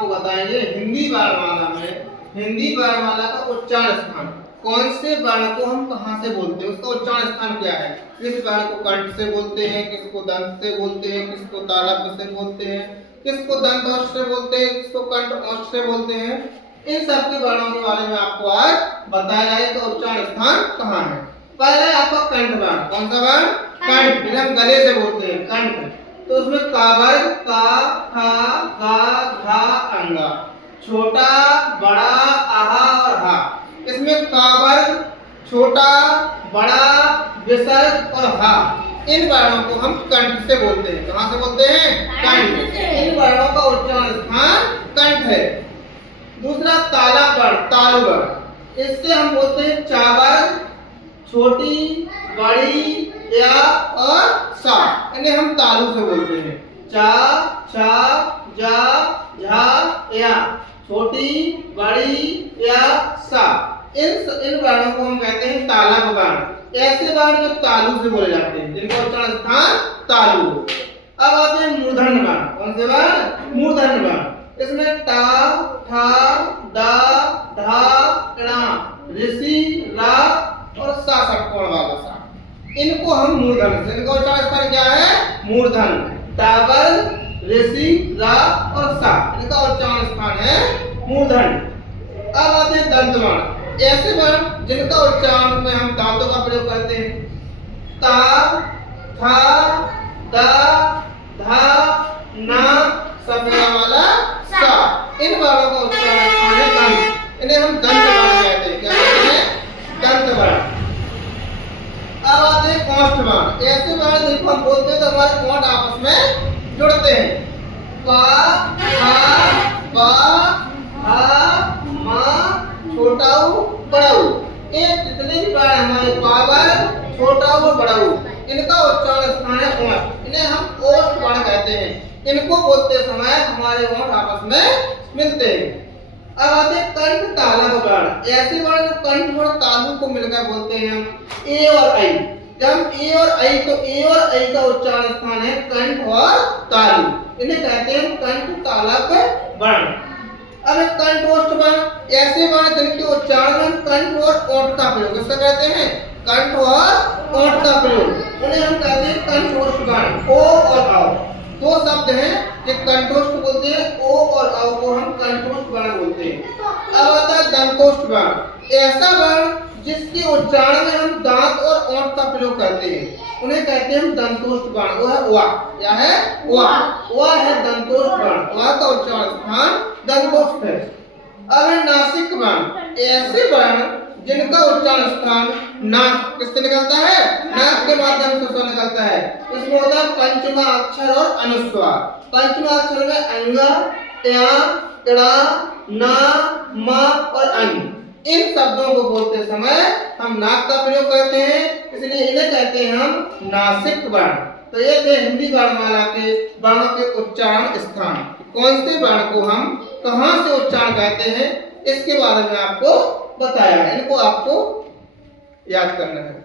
आपको बताएंगे हिंदी वर्णमाला में, हिंदी वर्णमाला का उच्चारण स्थान, कौन से वर्ण को हम कहाँ से बोलते हैं, उसका उच्चारण स्थान क्या है। किस वर्ण को कंठ से बोलते हैं, किसको दंत से बोलते हैं, किसको तालव्य से बोलते हैं, किसको दंत औष्ठ से बोलते हैं, किसको कंठ औष्ठ से बोलते हैं। इन सब के वर्णों के बारे में आपको आज बताया जाए तो उच्चारण स्थान कहाँ है। पहला है आपका कंठ वर्ण। कौन सा वर्ण? कंठ, जिसे हम गले से बोलते हैं कंठ। तो उसमें काबर, का, खा, गा, घा, अंगा, छोटा, बड़ा, आहा और हा। इसमें काबर, छोटा, बड़ा, विसर्ग और हा, इन वर्णों को हम कंठ से बोलते हैं। कहाँ से बोलते हैं? कंठ। इन वर्णों का उच्चारण स्थान कंठ है। दूसरा ताला वर्ण, तालु वर्ण, इससे हम बोलते हैं चावर, छोटी, बड़ी, या और सा, इन्हें हम तालु से बोलते हैं। चा, छा, जा, झा, या, छोटी, बड़ी, या, सा, इन वर्णों को हम कहते हैं तालव्य वर्ण। ऐसे वर्ण जो तालु से बोले जाते हैं, जिनका उच्चारण स्थान तालु। अब आते हैं मूर्धन्य वर्ण। कौन से वर्ण? मूर्धन्य वर्ण। इसमें टा, ठा, दा, धा, णा, ऋषि, रा और सा षटकोण वाला सा, इनको हम मूर्धन्य से, इनका उच्चारण स्थान क्या है? मूर्धन्य। टावर, ऋषि, रा और सा, इनका उच्चारण स्थान है मूर्धन्य। अब आते हैं दंत वर्ण। ऐसे वर्ण जिनका उच्चारण में हम दांतों का प्रयोग करते हैं। ता, था, दा, धा, ना, सफेदा वाला सा, इन वर्णों का उच्चारण स्थान है दंत। इन्हें हम दंत वर्ण कहते हैं। क्या कहते हैं? दंत वर्ण। अब आते हैं ओष्ठ वर्ण। ऐसे वर्ण जिनको हम बोलते हैं तो हमारे ओंठ आपस में जुड़ते हैं। पा, हा, बा, हा, मा, छोटाऊ, बड़ाऊ, ये जितने भी वर्ण हमारे पावर, छोटाऊ और बड़ाऊ, इनका उच्चारण स्थान है ओष्ठ। इन्हें हम ओष्ठ वर्ण कहते हैं। इनको बोलते समय हमारे ओंठ आपस में मिलते हैं। अब आते हैं कंठ तालव्य वर्ण। ऐसे वर्ण जो कंठ और तालु को मिलकर बोलते हैं हम ए और आई। जब हम ए और आई, तो ए और आई का उच्चारण स्थान है कंठ और तालु, इन्हें कहते हैं कंठ तालव्य वर्ण। अब कंठोष्ठ वर्ण। ऐसे वर्ण जिनके उच्चारण में कंठ और ओंठ का प्रयोग, इसका कहते हैं कंठ और ओंठ का प्रयोग, उन्हें हम कहते हैं कंठोष्ठ वर्ण। ओ और औ दो शब्द हैं जो कंठोष्ठ बोलते हैं, ओ और औ को हम कंठोष्ठ वर्ण बोलते हैं। अब आता है दंतोष्ठ वर्ण। ऐसा वर्ण जिसके उच्चारण में हम दांत और ओंठ का प्रयोग करते हैं, उन्हें कहते हैं हम दंतोष्ठ वर्ण। वो है वा। क्या है? वा। वा है दंतोष्ठ वर्ण। वा का उच्चारण स्थान दंतोष्ठ है। अब है नासिक वर्ण। ऐसे वर्ण जिनका उच्चारण स्थान नाक, किससे निकलता है? नाक के माध्यम से स्वर निकलता है। इसमें होता है पंचमा अक्षर और अनुस्वार। पंचमा अक्षर में अंगा, या, ड़ा, ना, मा और अंग। इन शब्दों को बोलते समय हम नाक का प्रयोग करते हैं, इसलिए इन्हें कहते हैं हम नासिक वर्ण। तो ये थे हिंदी वर्णमाला के वर्णों के उच्चारण स्थान। कौन से वर्ण को हम कहाँ से उच्चारण करते हैं, इसके बारे में आपको बताया है। इनको आपको याद करना है।